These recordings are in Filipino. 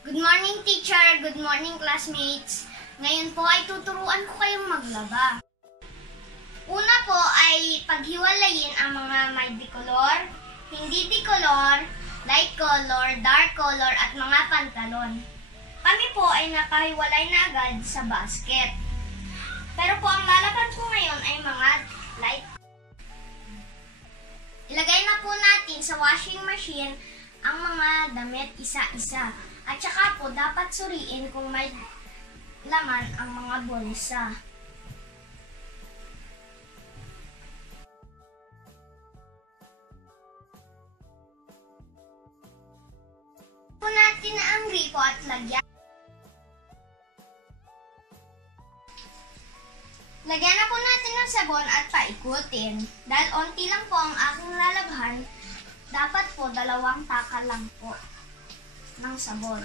Good morning, teacher. Good morning, classmates. Ngayon po ay tuturuan ko kayong maglaba. Una po ay paghiwalayin ang mga may dikolor, hindi dikolor, light color, dark color, at mga pantalon. Kami po ay nakahiwalay na agad sa basket. Pero po ang lalaban ko ngayon ay mga light. Ilagay na po natin sa washing machine ang mga damit isa-isa. At saka po, dapat suriin kung may laman ang mga bulsa. Po natin na ang gripo at lagyan. Lagyan na po natin ng sabon at paikutin. Dahil onti lang po ang aking lalabhan, dapat po 2 taka lang po ng sabon.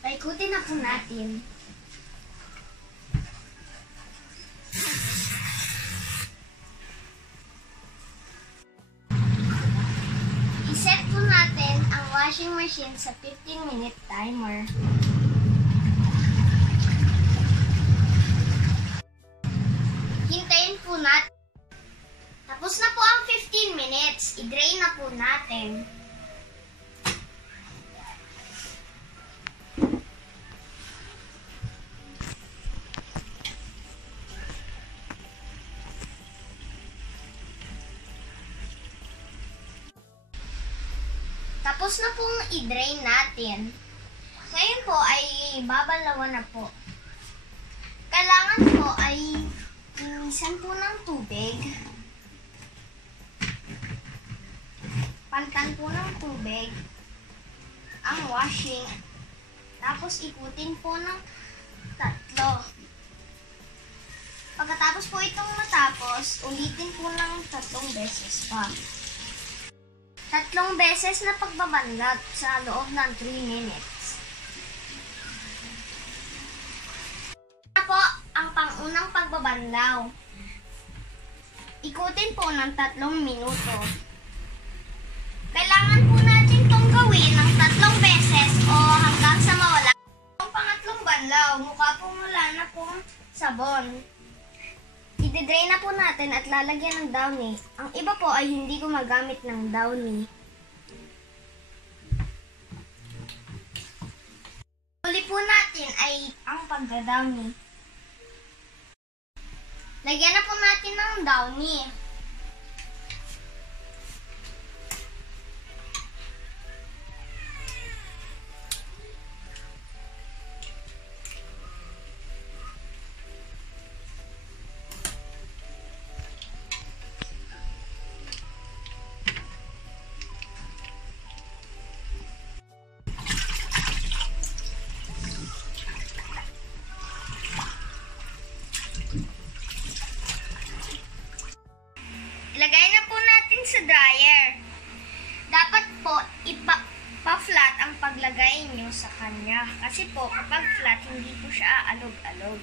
Paikutin na po natin. I-set po natin ang washing machine sa 15-minute timer. Hintayin po natin. Tapos na po ang 15 minutes. I-drain na po natin. Tapos na pong i-drain natin. Ngayon po ay babalawan na po. Kailangan po ay linisan po ng tubig. Palitan po ng tubig ang washing. Tapos ikutin po ng 3. Pagkatapos po itong matapos, ulitin po ng 3 beses pa. 3 beses na pagbabanlat sa loob ng 3 minutes. Ito po ang pangunang pagbabanlaw. Ikutin po ng 3 minuto. Kailangan po natin itong gawin ng 3 beses o hanggang sa mawala. Ang pangatlong banlaw, mukha pong wala na pong sabon. I-drain na po natin at lalagyan ng downy. Ang iba po ay hindi gumagamit ng downy. Huli po natin ay ang pagda-downy. Lagyan na po natin ng downy. Ilagay na po natin sa dryer. Dapat po ipa-flat ang paglagay nyo sa kanya. Kasi po kapag flat, hindi po siya aalog-alog.